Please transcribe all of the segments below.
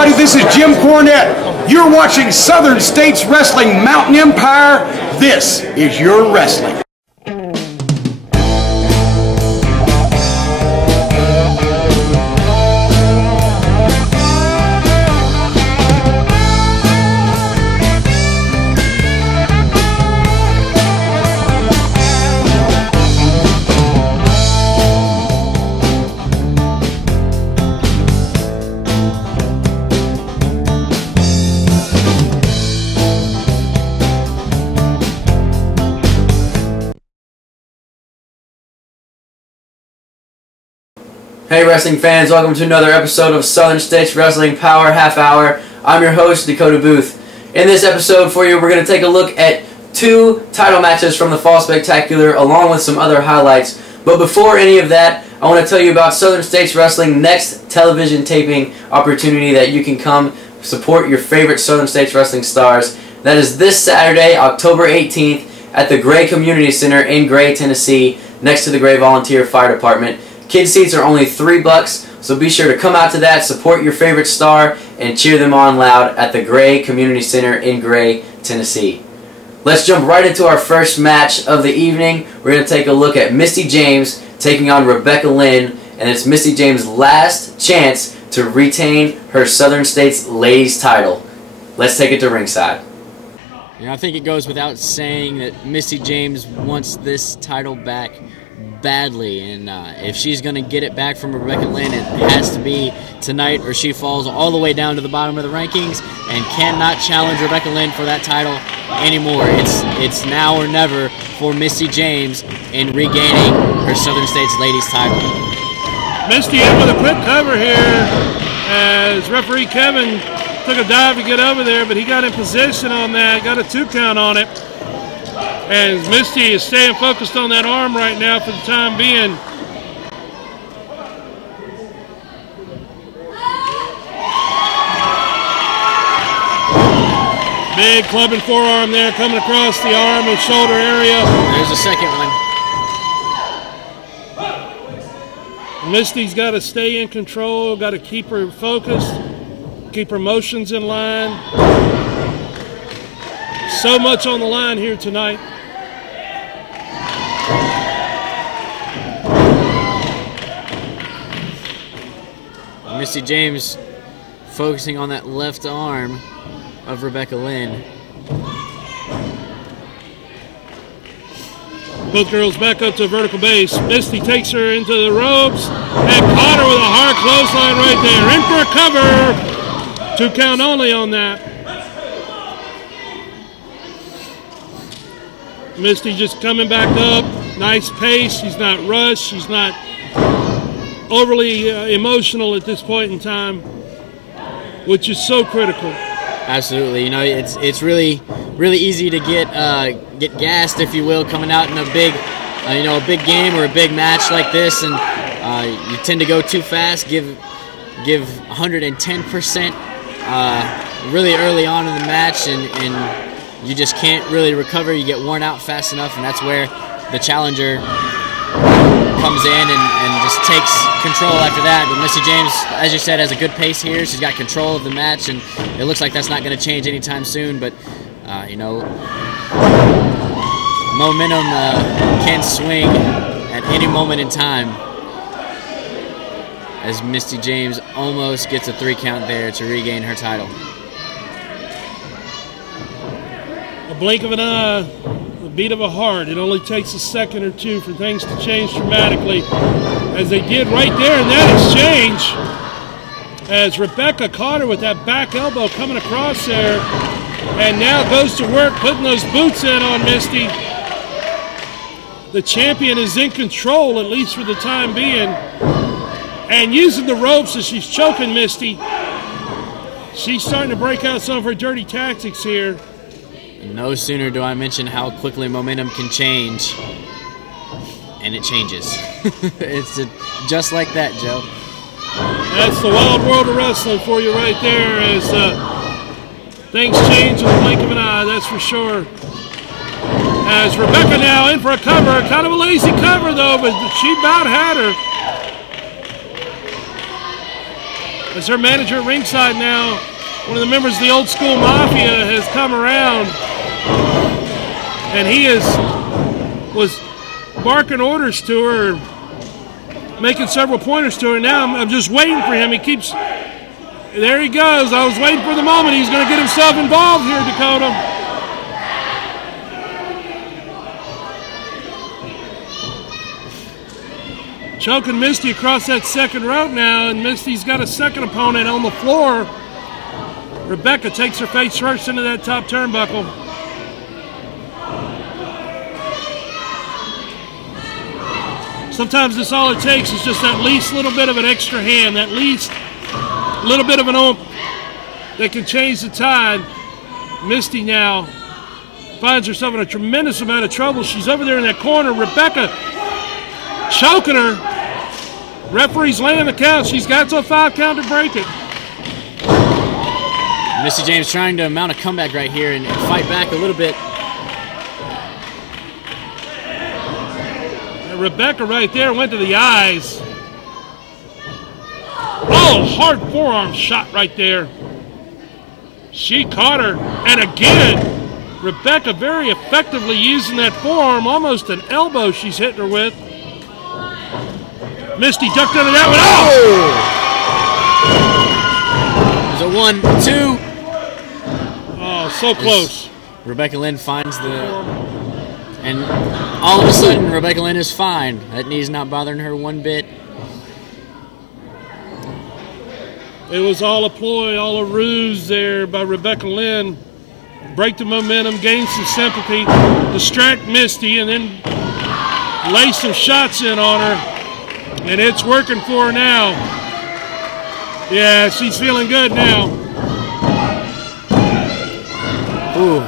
everybody, this is Jim Cornette. You're watching Southern States Wrestling Mountain Empire. This is your wrestling. Hey wrestling fans, welcome to another episode of Southern States Wrestling Power Half Hour. I'm your host, Dakota Booth. In this episode for you, we're going to take a look at 2 title matches from the Fall Spectacular along with some other highlights. But before any of that, I want to tell you about Southern States Wrestling next television taping opportunity that you can come support your favorite Southern States Wrestling stars. That is this Saturday, October 18th at the Gray Community Center in Gray, Tennessee, next to the Gray Volunteer Fire Department. Kids seats are only $3, so be sure to come out to that, support your favorite star, and cheer them on loud at the Gray Community Center in Gray, Tennessee. Let's jump right into our first match of the evening. We're going to take a look at Misty James taking on Rebecca Lynn, and it's Misty James' last chance to retain her Southern States Ladies title. Let's take it to ringside. I think it goes without saying that Misty James wants this title back badly, and if she's going to get it back from Rebecca Lynn, it has to be tonight or she falls all the way down to the bottom of the rankings and cannot challenge Rebecca Lynn for that title anymore. It's now or never for Misty James in regaining her Southern States Ladies title. Misty in with a quick cover here as referee Kevin took a dive to get over there, but he got in position on that, got a 2 count on it. And Misty is staying focused on that arm right now for the time being. Big clubbing forearm there coming across the arm and shoulder area. There's a second one. Misty's got to stay in control, got to keep her focused, keep her motions in line. So much on the line here tonight. Misty James focusing on that left arm of Rebecca Lynn. Both girls back up to a vertical base. Misty takes her into the ropes and caught her with a hard clothesline right there. In for a cover. 2 count only on that. Misty just coming back up. Nice pace. She's not rushed. She's not overly emotional at this point in time, which is so critical. Absolutely, it's really easy to get gassed, if you will, coming out in a big, a big game or a big match like this, and you tend to go too fast, give 110% really early on in the match, and you just can't really recover. You get worn out fast enough, and that's where the challenger comes in and just takes control after that. But Misty James, as you said, has a good pace here. She's got control of the match, and it looks like that's not going to change anytime soon. But, momentum can swing at any moment in time as Misty James almost gets a 3 count there to regain her title. A blink of an eye, a beat of a heart. It only takes a second or 2 for things to change dramatically, as they did right there in that exchange, as Rebecca caught her with that back elbow coming across there, and now goes to work putting those boots in on Misty. The champion is in control, at least for the time being, and using the ropes as she's choking Misty. She's starting to break out some of her dirty tactics here. No sooner do I mention how quickly momentum can change, and it changes. It's just like that, Joe. That's the wild world of wrestling for you right there, as things change in the blink of an eye, that's for sure. As Rebecca now in for a cover, kind of a lazy cover though, but she about had her. As her manager at ringside now, one of the members of the Old School Mafia has come around, and he was barking orders to her, making several pointers to her. Now I'm just waiting for him. He keeps, there he goes. I was waiting for the moment. He's going to get himself involved here, Dakota. Choking Misty across that second rope now, and Misty's got a second opponent on the floor. Rebecca takes her face first into that top turnbuckle. Sometimes this all it takes is just that least little bit of an extra hand, that least little bit of an oomph that can change the tide. Misty now finds herself in a tremendous amount of trouble. She's over there in that corner. Rebecca choking her. Referee's laying the count. She's got to a 5 count to break it. Misty James trying to mount a comeback right here and fight back a little bit. And Rebecca right there went to the eyes. Oh, hard forearm shot right there. She caught her. And again, Rebecca very effectively using that forearm, almost an elbow she's hitting her with. Misty ducked under that one. Oh! There's a 1, 2. Oh, so close. Rebecca Lynn finds the... And all of a sudden, Rebecca Lynn is fine. That knee's not bothering her one bit. It was all a ploy, all a ruse there by Rebecca Lynn. Break the momentum, gain some sympathy, distract Misty, and then lay some shots in on her. And it's working for her now. Yeah, she's feeling good now. Ooh.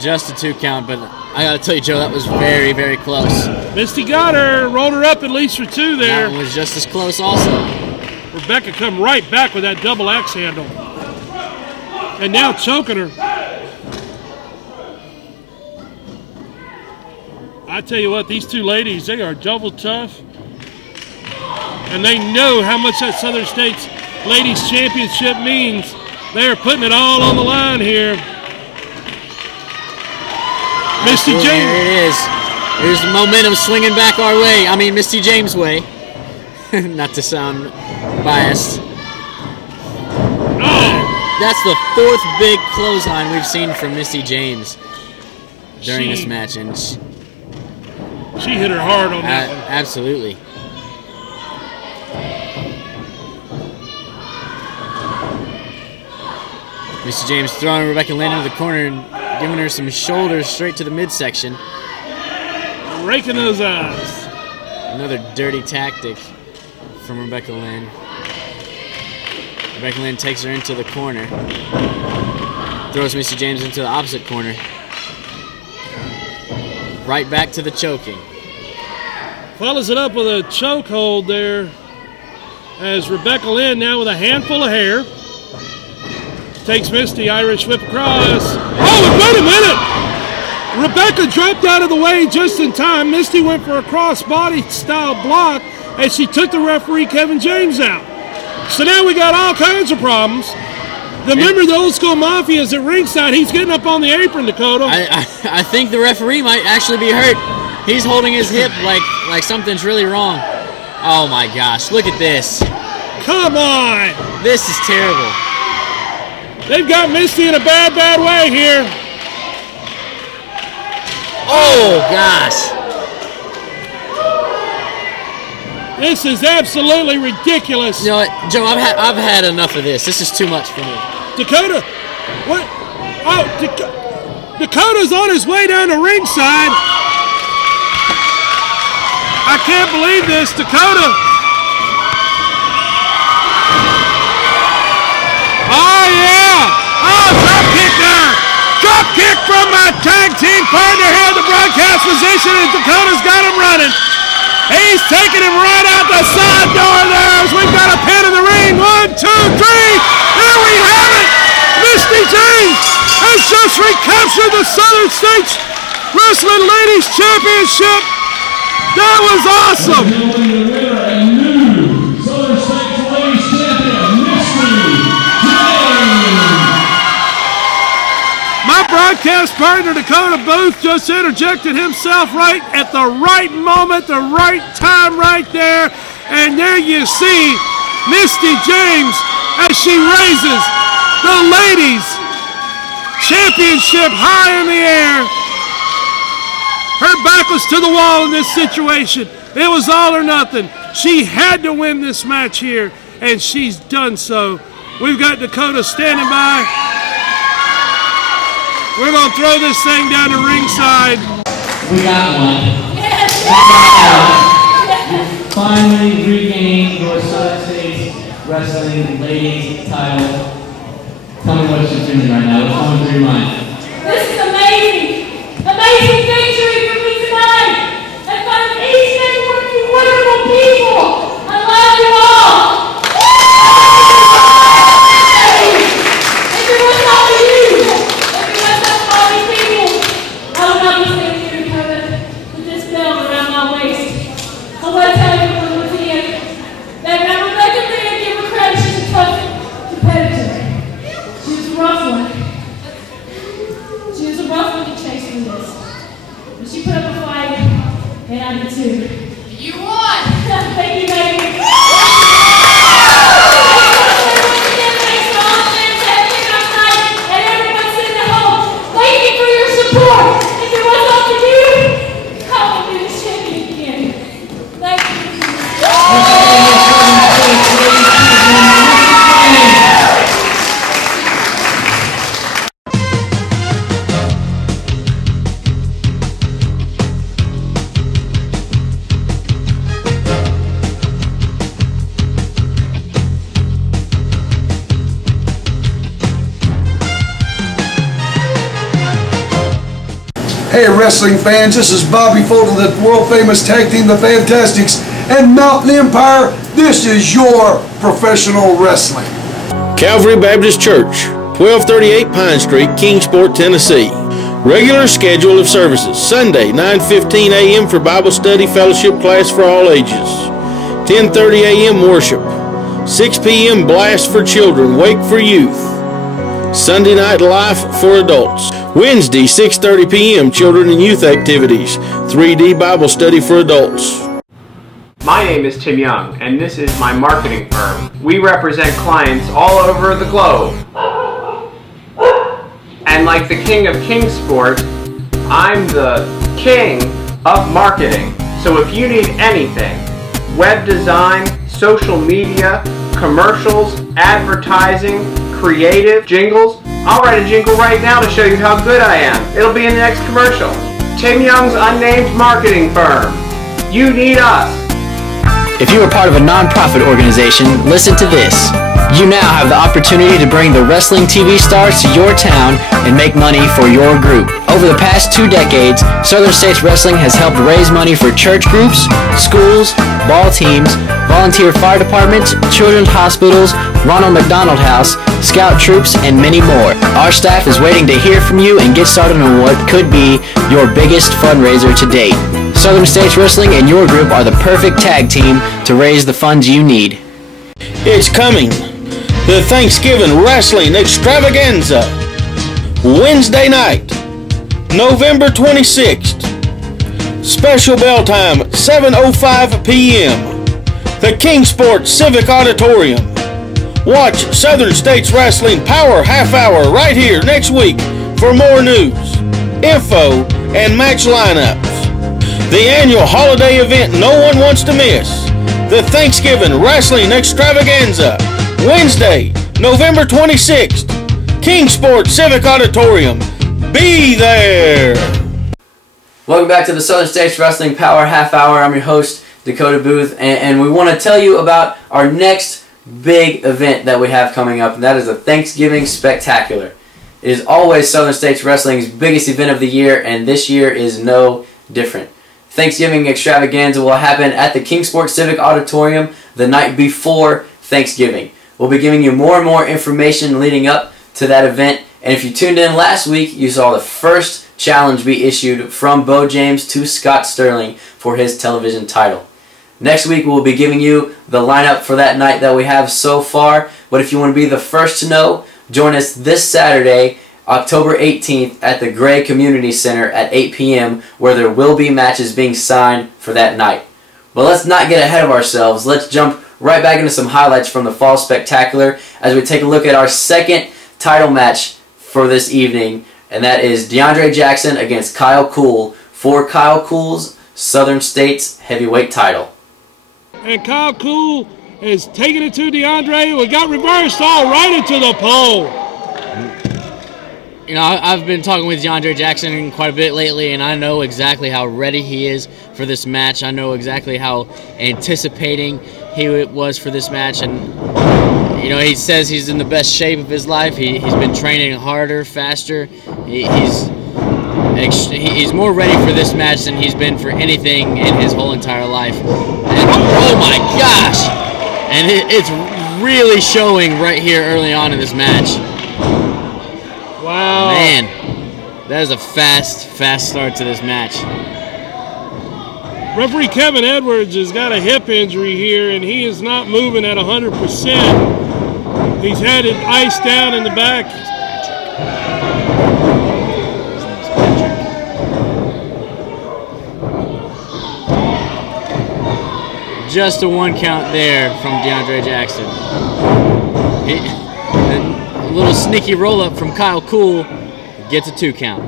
Just a 2 count, but I gotta tell you, Joe, that was very, very close. Misty got her, rolled her up at least for 2 there. That one was just as close also. Rebecca come right back with that double axe handle. And now choking her. I tell you what, these 2 ladies, they are double tough. And they know how much that Southern States Ladies Championship means. They are putting it all on the line here. Misty James. Here it is. Here's the momentum swinging back our way. I mean, Misty James' way. Not to sound biased. Oh. That's the 4th big clothesline we've seen from Misty James during this match. And she hit her hard on that one. Absolutely. Misty James throwing Rebecca Lynn into the corner and giving her some shoulders straight to the midsection. Raking those eyes. Another dirty tactic from Rebecca Lynn. Rebecca Lynn takes her into the corner. Throws Misty James into the opposite corner. Right back to the choking. Follows it up with a chokehold there as Rebecca Lynn now with a handful of hair. Takes Misty, Irish whip across. Oh, wait a minute! Rebecca dropped out of the way just in time. Misty went for a crossbody style block as she took the referee Kevin James out. So now we got all kinds of problems. The member of the Old School Mafia is at ringside. He's getting up on the apron, Dakota. I think the referee might actually be hurt. He's holding his hip like something's really wrong. Oh my gosh, look at this. Come on! This is terrible. They've got Misty in a bad, bad way here. Oh gosh. This is absolutely ridiculous. You know what, Joe, I've had enough of this. This is too much for me. Dakota, what? Oh, Dakota's on his way down to ringside. I can't believe this, Dakota. Oh, yeah. Oh, drop kick there. Drop kick from my tag team partner here at the broadcast position, and Dakota's got him running. He's taking him right out the side door there as we've got a pin in the ring. 1, 2, 3. There we have it. Misty James has just recaptured the Southern States Wrestling Ladies Championship. That was awesome. broadcast partner, Dakota Booth, just interjected himself right at the right moment, the right time right there. And there you see Misty James as she raises the ladies' championship high in the air. Her back was to the wall in this situation. It was all or nothing. She had to win this match here, and she's done so. We've got Dakota standing by. We're going to throw this thing down to ringside. We got one. Yes. You finally regained your Southern States Wrestling Ladies title. Tell me what you're feeling right now. What's going through your mind? This is amazing. Amazing victory for me tonight. In front of each and every one of you wonderful people. I love you all. If it was not for you, if it was not for all these people, I would not be standing here, Dakota, with this belt around my waist. I want to tell you one thing, that Rebecca Lynn, give her credit, she's a tough competitor. She was a rough one. She was a rough one to chase through this. But she put up a fight, and I did too. You won! Thank you, baby. Thank you for your support. If it was not for you, I would be the champion again. Thank you. Hey wrestling fans, this is Bobby Fulton, the world famous tag team, the Fantastics, and Mountain Empire. This is your professional wrestling. Calvary Baptist Church, 1238 Pine Street, Kingsport, Tennessee. Regular schedule of services: Sunday, 9:15 a.m. for Bible study fellowship class for all ages. 10:30 a.m. worship. 6 p.m. blast for children, wake for youth. Sunday night life for adults. Wednesday, 6:30 p.m. children and youth activities. 3D Bible study for adults. My name is Tim Young, and this is my marketing firm. We represent clients all over the globe. And like the king of Kingsport, I'm the king of marketing. So if you need anything, web design, social media, commercials, advertising, creative, jingles, I'll write a jingle right now to show you how good I am. It'll be in the next commercial. Tim Young's Unnamed Marketing Firm. You need us. If you are part of a non-profit organization, listen to this. You now have the opportunity to bring the wrestling TV stars to your town and make money for your group. Over the past 2 decades, Southern States Wrestling has helped raise money for church groups, schools, ball teams, volunteer fire departments, children's hospitals, Ronald McDonald House, scout troops, and many more. Our staff is waiting to hear from you and get started on what could be your biggest fundraiser to date. Southern States Wrestling and your group are the perfect tag team to raise the funds you need. It's coming. The Thanksgiving Wrestling Extravaganza. Wednesday night, November 26th. Special bell time, 7:05 p.m. The Kingsport Civic Auditorium. Watch Southern States Wrestling Power Half Hour right here next week for more news, info, and match lineups. The annual holiday event no one wants to miss. The Thanksgiving Wrestling Extravaganza. Wednesday, November 26th. Kingsport Civic Auditorium. Be there! Welcome back to the Southern States Wrestling Power Half Hour. I'm your host, Dakota Booth, and we want to tell you about our next big event that we have coming up, and that is the Thanksgiving Spectacular. It is always Southern States Wrestling's biggest event of the year, and this year is no different. Thanksgiving Extravaganza will happen at the Kingsport Civic Auditorium the night before Thanksgiving. We'll be giving you more and more information leading up to that event, and if you tuned in last week, you saw the first challenge be issued from Bo James to Scott Sterling for his television title. Next week, we'll be giving you the lineup for that night that we have so far, but if you want to be the first to know, join us this Saturday October 18th at the Gray Community Center at 8 p.m. where there will be matches being signed for that night. But let's not get ahead of ourselves. Let's jump right back into some highlights from the Fall Spectacular as we take a look at our second title match for this evening, and that is DeAndre Jackson against Kyle Kool for Kyle Kool's Southern States heavyweight title. And Kyle Kool is taking it to DeAndre. We got reversed all right into the pole. You know, I've been talking with DeAndre Jackson quite a bit lately, and I know exactly how ready he is for this match. I know exactly how anticipating he was for this match, and you know, he says he's in the best shape of his life. He's been training harder, faster. He's more ready for this match than he's been for anything in his whole entire life. And, oh my gosh! And it's really showing right here early on in this match. Wow. Man, that is a fast start to this match. Referee Kevin Edwards has got a hip injury here, and he is not moving at 100%. He's had it iced down in the back. Just a 1 count there from DeAndre Jackson. A little sneaky roll-up from Kyle Kool gets a 2 count.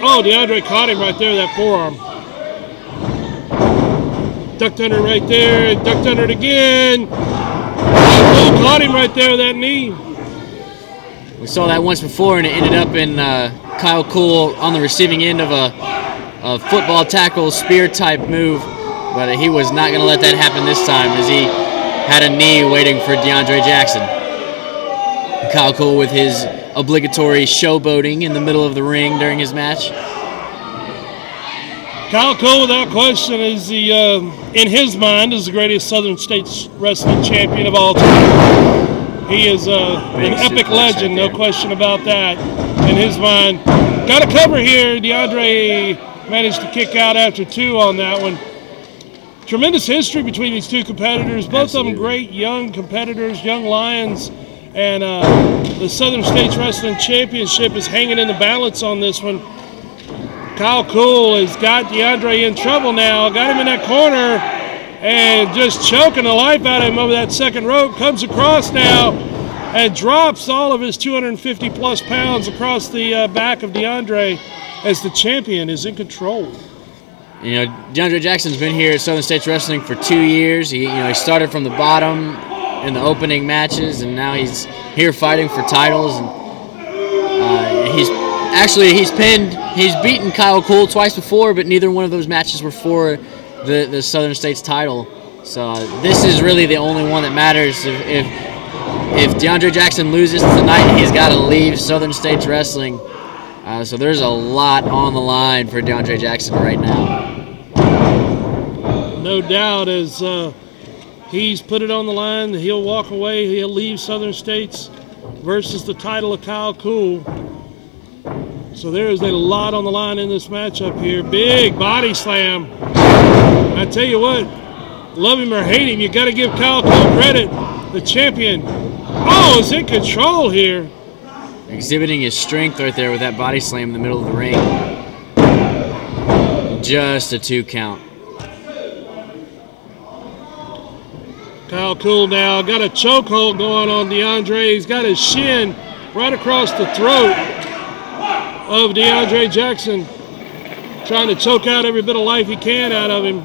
Oh, DeAndre caught him right there, that forearm. Ducked under right there, ducked under it again. Kyle Kool caught him right there with that knee. We saw that once before, and it ended up in Kyle Kool on the receiving end of a football tackle spear type move. But he was not going to let that happen this time, as he had a knee waiting for DeAndre Jackson. Kyle Kool with his obligatory showboating in the middle of the ring during his match. Kyle Kool, without question, is the in his mind is the greatest Southern States wrestling champion of all time. He is an epic legend, no question about that. In his mind, got a cover here. DeAndre managed to kick out after 2 on that one. Tremendous history between these two competitors. Both of them great young competitors, young lions. And the Southern States Wrestling Championship is hanging in the balance on this one. Kyle Kool has got DeAndre in trouble now. Got him in that corner and just choking the life out of him over that second rope. Comes across now and drops all of his 250-plus pounds across the back of DeAndre as the champion is in control. You know, DeAndre Jackson's been here at Southern States Wrestling for 2 years. He started from the bottom in the opening matches, and now he's here fighting for titles. And he's beaten Kyle Kool twice before, but neither one of those matches were for the Southern States title. So this is really the only one that matters. If DeAndre Jackson loses tonight, he's got to leave Southern States Wrestling. So there's a lot on the line for DeAndre Jackson right now. No doubt, as he's put it on the line, he'll walk away, he'll leave Southern States versus the title of Kyle Kool. So there is a lot on the line in this matchup here. Big body slam. I tell you what, love him or hate him, you got to give Kyle Kool credit. The champion, is in control here. Exhibiting his strength right there with that body slam in the middle of the ring. Just a 2 count. Kyle Kool now got a chokehold going on DeAndre. He's got his shin right across the throat of DeAndre Jackson, trying to choke out every bit of life he can out of him.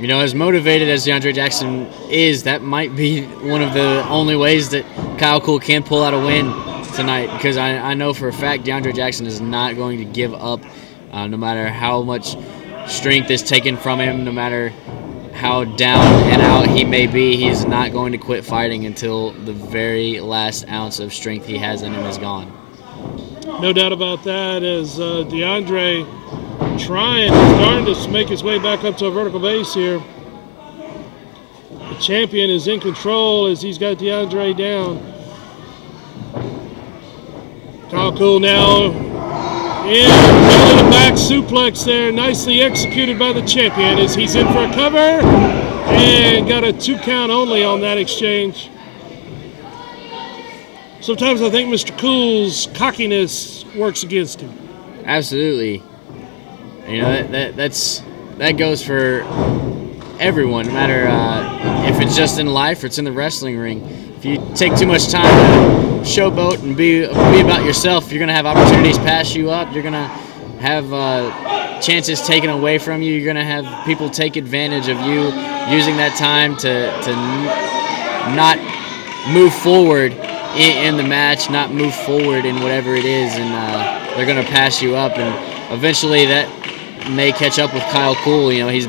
You know, as motivated as DeAndre Jackson is, that might be one of the only ways that Kyle Kool can pull out a win tonight, because I know for a fact DeAndre Jackson is not going to give up, no matter how much strength is taken from him, no matter how down and out he may be. He's not going to quit fighting until the very last ounce of strength he has in him is gone. No doubt about that, as DeAndre trying his darndest to make his way back up to a vertical base here. The champion is in control as he's got DeAndre down. Kyle Kool now in the back suplex there, nicely executed by the champion as he's in for a cover and got a 2 count only on that exchange. sometimes I think Mr. Kool's cockiness works against him. Absolutely. You know, that goes for everyone, no matter if it's just in life or it's in the wrestling ring. If you take too much time to showboat and be about yourself, you're going to have opportunities pass you up. You're going to have chances taken away from you. You're going to have people take advantage of you using that time to not move forward in the match, not move forward in whatever it is, and they're going to pass you up. And eventually that may catch up with Kool. You know, he's...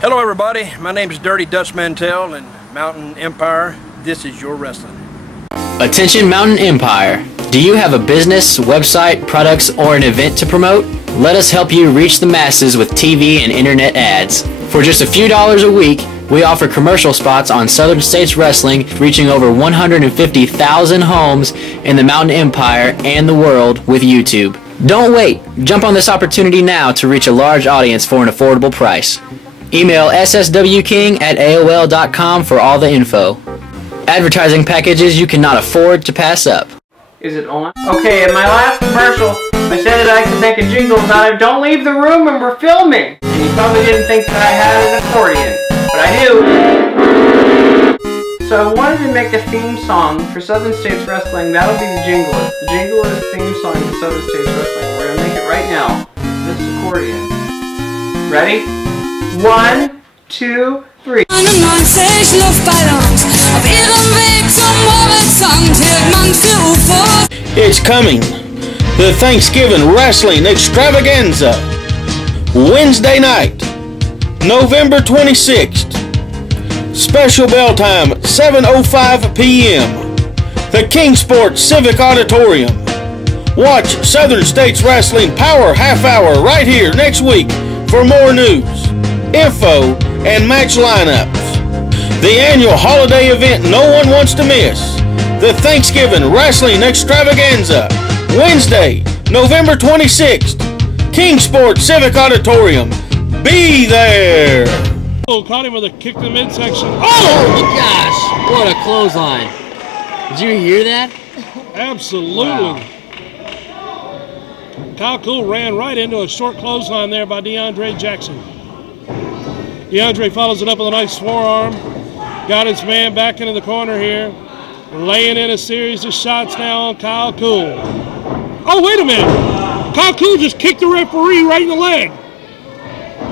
Hello everybody, my name is Dirty Dutch Mantell and Mountain Empire. This is your wrestling. Attention Mountain Empire. Do you have a business, website, products, or an event to promote? Let us help you reach the masses with TV and internet ads. For just a few dollars a week, we offer commercial spots on Southern States Wrestling, reaching over 150,000 homes in the Mountain Empire and the world with YouTube. Don't wait. Jump on this opportunity now to reach a large audience for an affordable price. Email sswking@aol.com for all the info. Advertising packages you cannot afford to pass up. Is it on? Okay, in my last commercial, I said that I could make a jingle about it. Don't leave the room and we're filming. And you probably didn't think that I had an accordion, but I do. So I wanted to make a theme song for Southern States Wrestling. That'll be the jingle. The jingle is theme song for Southern States Wrestling. We're gonna make it right now. This accordion. Ready? 1, 2, 3. 91 Luftballons auf ihrem Weg zum Horizont hielt man für UFOs. It's coming. The Thanksgiving Wrestling Extravaganza. Wednesday night, November 26th. Special bell time, 7:05 p.m. The Kingsport Civic Auditorium. Watch Southern States Wrestling Power Half Hour right here next week for more news, info, and match lineups. The annual holiday event no one wants to miss. The Thanksgiving Wrestling Extravaganza. Wednesday, November 26th. Kingsport Civic Auditorium. Be there. Oh, caught him with a kick to the midsection. Oh my gosh, what a clothesline. Did you hear that? Absolutely. Wow. Kool ran right into a short clothesline there by DeAndre Jackson. DeAndre follows it up with a nice forearm. Got his man back into the corner here. Laying in a series of shots now on Kool. Oh, wait a minute. Kool just kicked the referee right in the leg.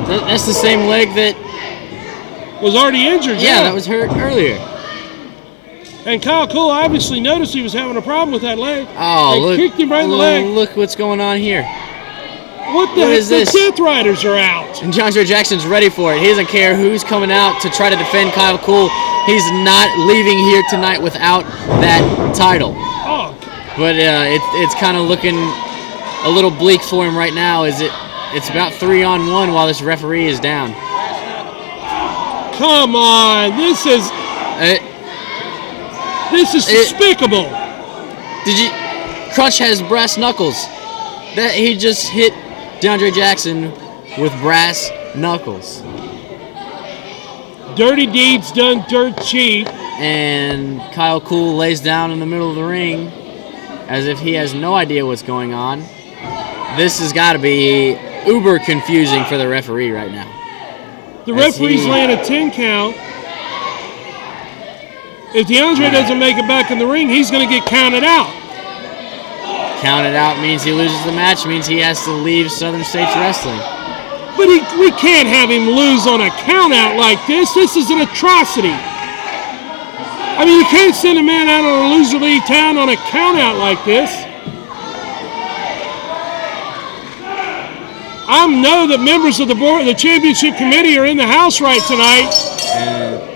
That's the same leg that was already injured. Yeah, that was hurt earlier. And Kool obviously noticed he was having a problem with that leg. Oh, they look. Kicked him right in the leg. Look what's going on here. What is this? The Death Riders are out. And DeAndre Jackson's ready for it. He doesn't care who's coming out to try to defend Kool. He's not leaving here tonight without that title. Oh. But it's kind of looking a little bleak for him right now. It's about 3-on-1 while this referee is down. Come on, this is despicable. Crutch has brass knuckles. That he just hit DeAndre Jackson with brass knuckles. Dirty deeds done dirt cheap. And Kool lays down in the middle of the ring as if he has no idea what's going on. This has got to be uber confusing for the referee right now. The referee's laying a 10 count. If DeAndre doesn't make it back in the ring, he's going to get counted out. Counted out means he loses the match, means he has to leave Southern States Wrestling. But we can't have him lose on a count out like this. This is an atrocity. I mean, you can't send a man out on a loser league town on a count out like this. I know that members of the board, the championship committee, are in the house right tonight.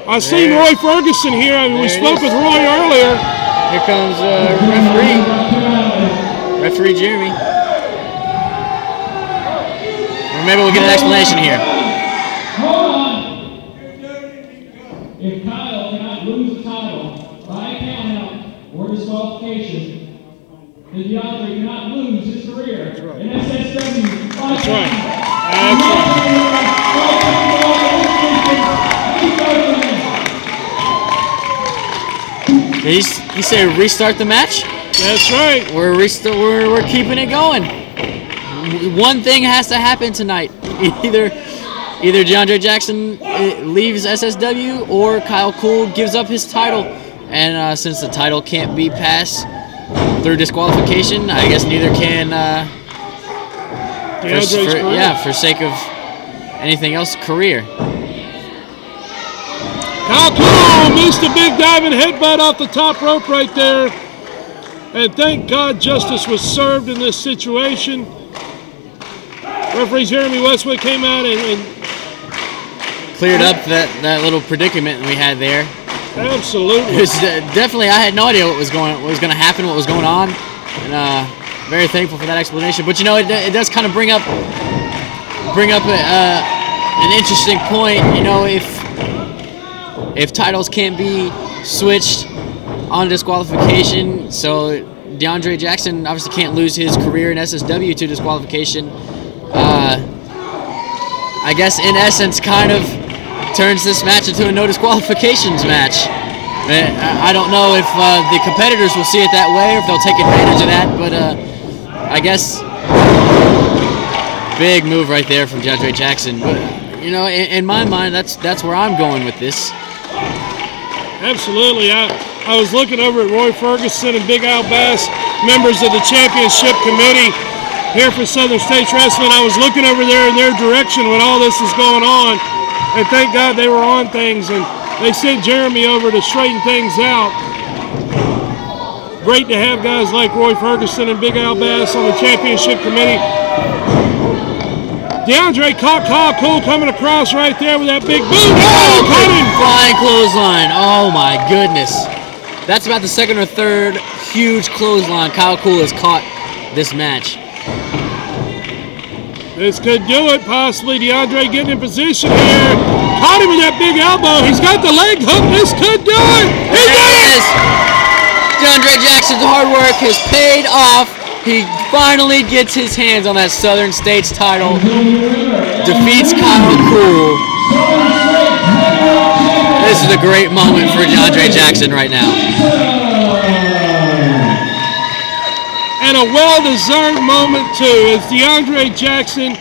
I've seen Roy Ferguson here. I mean, we spoke with Roy earlier. Here comes referee Jeremy. Or maybe we'll get an explanation here. If Kyle cannot lose the title by a count out or disqualification, then DeAndre cannot lose his career in S.S.W. That's right. He said restart the match? That's right. We're keeping it going. One thing has to happen tonight. Either DeAndre Jackson leaves SSW or Kool gives up his title. And since the title can't be passed through disqualification, I guess neither can for sake of anything else, career. Kool missed a big diving headbutt off the top rope right there. And thank God justice was served in this situation. Referee Jeremy Westwood came out and cleared up that little predicament we had there. Absolutely. It was definitely, I had no idea what was going to happen, what was going on, and very thankful for that explanation. But you know, it does kind of bring up an interesting point. You know, if titles can't be switched on disqualification, so DeAndre Jackson obviously can't lose his career in SSW to disqualification. I guess in essence kind of turns this match into a no disqualifications match. I don't know if the competitors will see it that way or if they'll take advantage of that, but I guess big move right there from DeAndre Jackson. But you know, in my mind, that's where I'm going with this. Absolutely. I was looking over at Roy Ferguson and Big Al Bass, members of the championship committee here for Southern States Wrestling. I was looking over there in their direction when all this was going on, and thank God they were on things, and they sent Jeremy over to straighten things out. Great to have guys like Roy Ferguson and Big Al Bass on the championship committee. DeAndre caught Kool coming across right there with that big boot. Oh, flying clothesline. Oh my goodness. That's about the second or third huge clothesline Kool has caught this match. This could do it, possibly. DeAndre getting in position here. Caught him with that big elbow. He's got the leg hook. This could do it. He did it! DeAndre Jackson's hard work has paid off. He finally gets his hands on that Southern States title. Defeats Kool. This is a great moment for DeAndre Jackson right now. And a well-deserved moment, too, as DeAndre Jackson,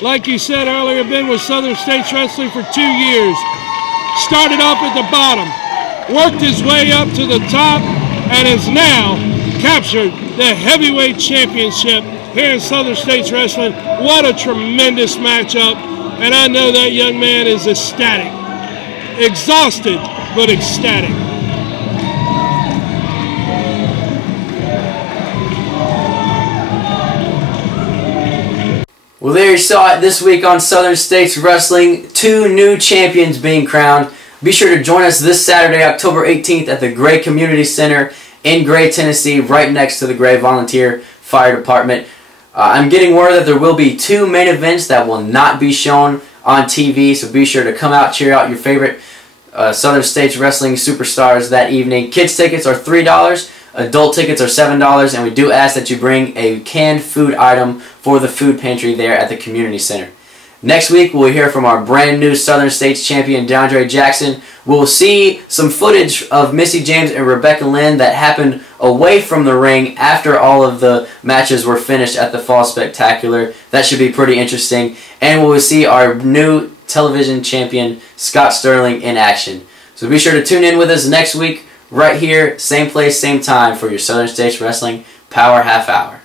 like you said earlier, been with Southern States Wrestling for 2 years. Started off at the bottom, worked his way up to the top, and is now captured the heavyweight championship here in Southern States Wrestling. What a tremendous matchup, and I know that young man is ecstatic. Exhausted, but ecstatic. Well, there you saw it this week on Southern States Wrestling. 2 new champions being crowned. Be sure to join us this Saturday, October 18th at the Gray Community Center in Gray, Tennessee, right next to the Gray Volunteer Fire Department. I'm getting word that there will be 2 main events that will not be shown on TV, so be sure to come out, cheer out your favorite Southern States Wrestling superstars that evening. Kids tickets are $3, adult tickets are $7, and we do ask that you bring a canned food item for the food pantry there at the community center. Next week, we'll hear from our brand new Southern States champion, DeAndre Jackson. We'll see some footage of Misty James and Rebecca Lynn that happened away from the ring after all of the matches were finished at the Fall Spectacular. That should be pretty interesting. And we'll see our new television champion, Scott Sterling, in action. So be sure to tune in with us next week, right here, same place, same time, for your Southern States Wrestling Power Half Hour.